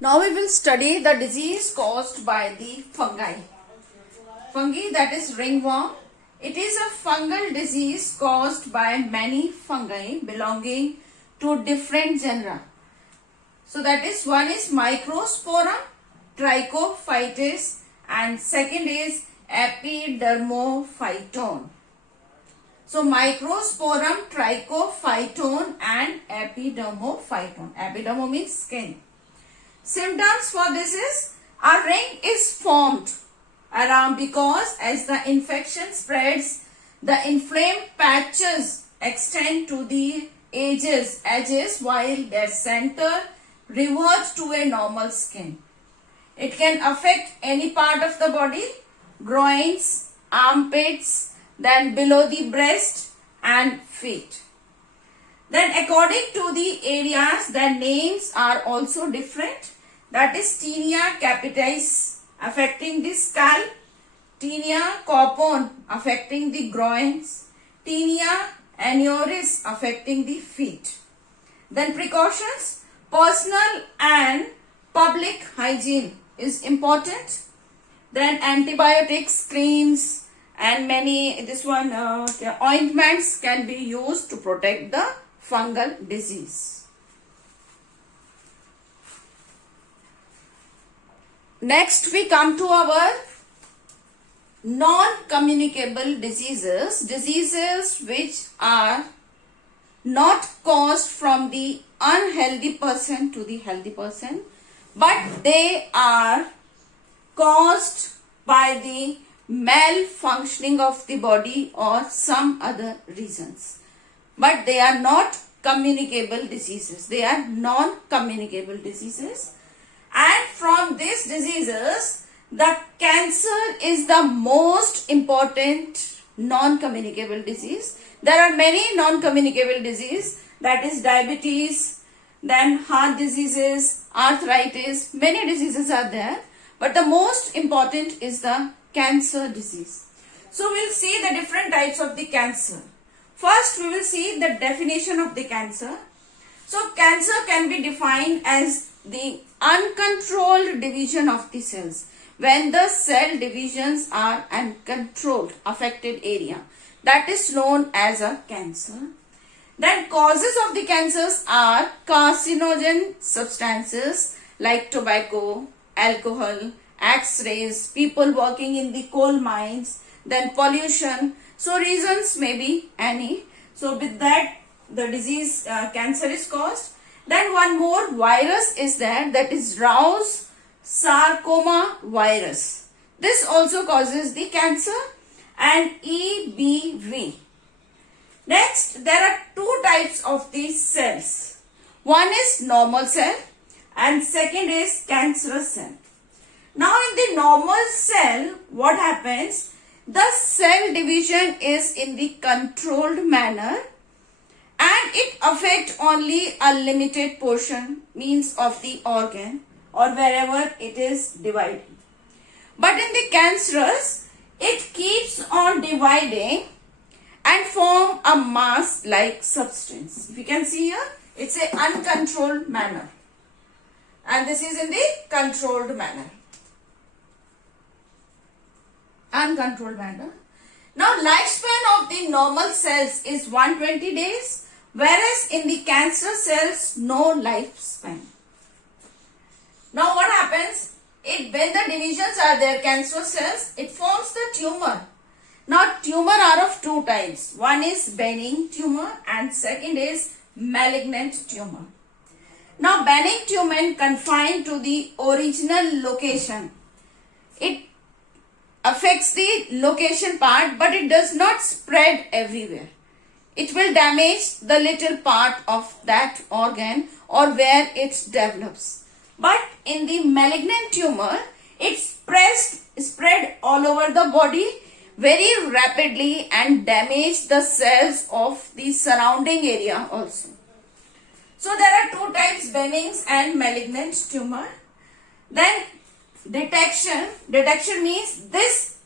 Now we will study the disease caused by the fungi. Fungi, that is ringworm. It is a fungal disease caused by many fungi belonging to different genera. So that is, one is Microsporum, Trichophytes, and second is Epidermophyton. So Microsporum, Trichophyton and Epidermophyton. Epidermo means skin. Symptoms for this is, a ring is formed around because as the infection spreads, the inflamed patches extend to the edges while their center reverts to a normal skin. It can affect any part of the body, groins, armpits, then below the breast and feet. Then according to the areas, their names are also different. That is Tinea capitis affecting the scalp, Tinea corpon affecting the groins, Tinea annioris affecting the feet. Then precautions, personal and public hygiene is important. Then antibiotics, creams and ointments can be used to protect the fungal disease. Next we come to our non-communicable diseases, diseases which are not caused from the unhealthy person to the healthy person, but they are caused by the malfunctioning of the body or some other reasons. But they are not communicable diseases. They are non-communicable diseases. And from these diseases, the cancer is the most important non-communicable disease. There are many non-communicable diseases, that is diabetes, then heart diseases, arthritis, many diseases are there. But the most important is the cancer disease. So we will see the different types of the cancer. First, we will see the definition of the cancer. So cancer can be defined as the uncontrolled division of the cells. When the cell divisions are uncontrolled, affected area, that is known as a cancer. Then causes of the cancers are carcinogen substances like tobacco, alcohol, X-rays, people working in the coal mines, then pollution. So reasons may be any. So with that, the disease cancer is caused. Then one more virus is there, that is Rous sarcoma virus. This also causes the cancer, and EBV. Next, there are two types of these cells. One is normal cell and second is cancerous cell. Now in the normal cell, what happens? The cell division is in the controlled manner and it affects only a limited portion, means of the organ or wherever it is divided. But in the cancerous, it keeps on dividing and form a mass-like substance. If you can see here, it's an uncontrolled manner. And this is in the controlled manner. Uncontrolled manner. Now, lifespan of the normal cells is 120 days, whereas in the cancer cells, no lifespan. Now, what happens? When the divisions are there, cancer cells, it forms the tumor. Now, tumor are of two types. One is benign tumor and second is malignant tumor. Now, benign tumor confined to the original location. It affects the location part, but it does not spread everywhere. It will damage the little part of that organ or where it develops. But in the malignant tumor, it spread all over the body very rapidly and damage the cells of the surrounding area also. So there are two types, benign and malignant tumor. Then detection means this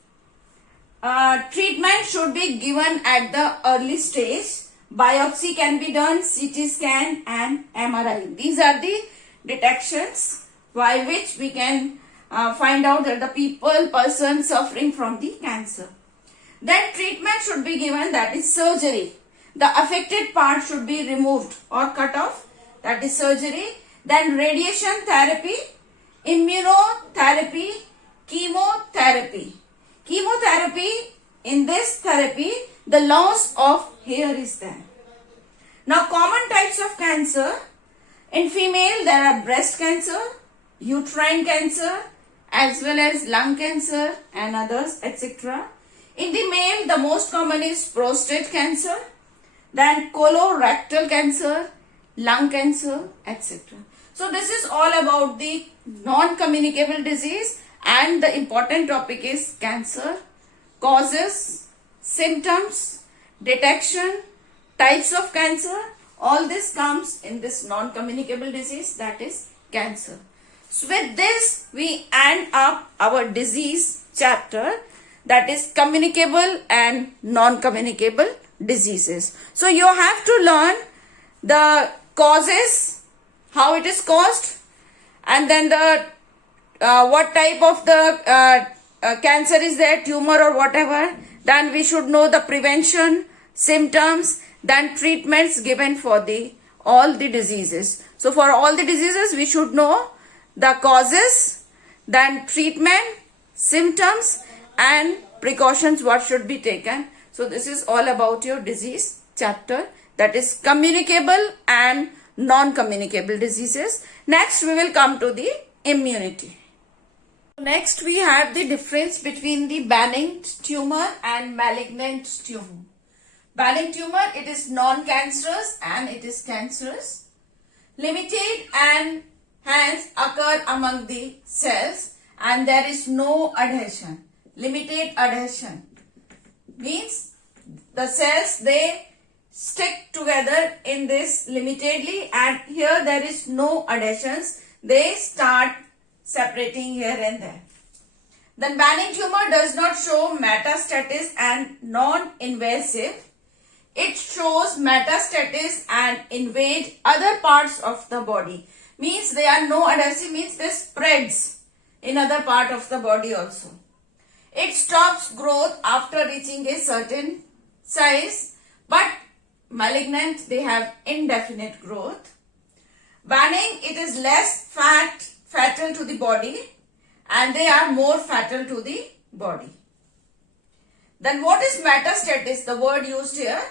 treatment should be given at the early stage. Biopsy can be done, CT scan and MRI. These are the detections by which we can find out that the person suffering from the cancer. Then treatment should be given, that is surgery. The affected part should be removed or cut off, that is surgery. Then radiation therapy, immunotherapy, chemotherapy. Chemotherapy, in this therapy, the loss of hair is there. Now common types of cancer. In female, there are breast cancer, uterine cancer, as well as lung cancer and others, etc. In the male, the most common is prostate cancer, then colorectal cancer, lung cancer, etc. So this is all about the non-communicable disease, and the important topic is cancer, causes, symptoms, detection, types of cancer. All this comes in this non-communicable disease, that is cancer. So with this, we end up our disease chapter, that is communicable and non-communicable diseases. So you have to learn the causes, how it is caused, and then the what type of the cancer is there, tumor or whatever. Then we should know the prevention, symptoms, then treatments given for the all the diseases. So for all the diseases, we should know the causes, then treatment, symptoms, and precautions what should be taken. So this is all about your disease chapter, that is communicable and non-communicable diseases. Next we will come to the immunity. Next we have the difference between the benign tumor and malignant tumor. Benign tumor, it is non-cancerous and it is cancerous. Limited and hence occur among the cells and there is no adhesion. Limited adhesion means the cells, they stick together in this limitedly, and here there is no adhesions. They start separating here and there. Then benign tumor does not show metastasis and non-invasive. It shows metastasis and invade other parts of the body. Means they are no adhesive, means they spreads in other part of the body also. It stops growth after reaching a certain size, but malignant, they have indefinite growth. Benign, it is less fatal to the body, and they are more fatal to the body. Then what is metastasis, the word used here?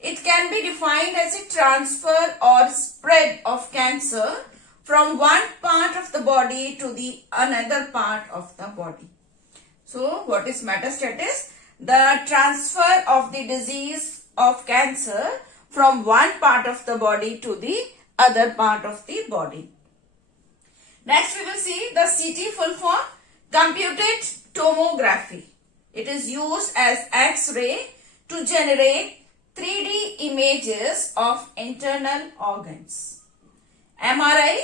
It can be defined as a transfer or spread of cancer from one part of the body to the another part of the body. So what is metastasis? The transfer of the disease of cancer from one part of the body to the other part of the body. Next we will see the CT, full form, computed tomography. It is used as X-ray to generate 3D images of internal organs. MRI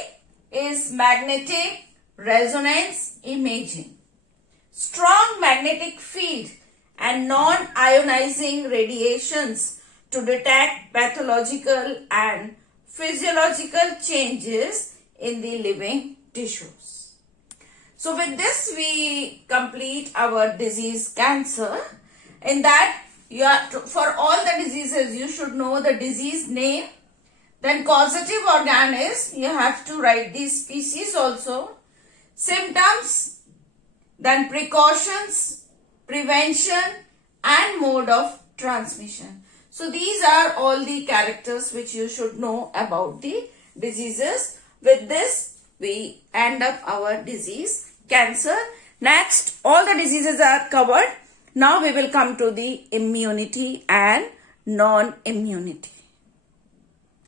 is magnetic resonance imaging. Strong magnetic field and non-ionizing radiations to detect pathological and physiological changes in the living tissues. So with this we complete our disease cancer. In that, you have to, for all the diseases you should know the disease name, then causative organ is, you have to write the species also, symptoms, then precautions, prevention and mode of transmission. So these are all the characters which you should know about the diseases. With this we end up our disease cancer. Next, all the diseases are covered. Now we will come to the immunity and non-immunity.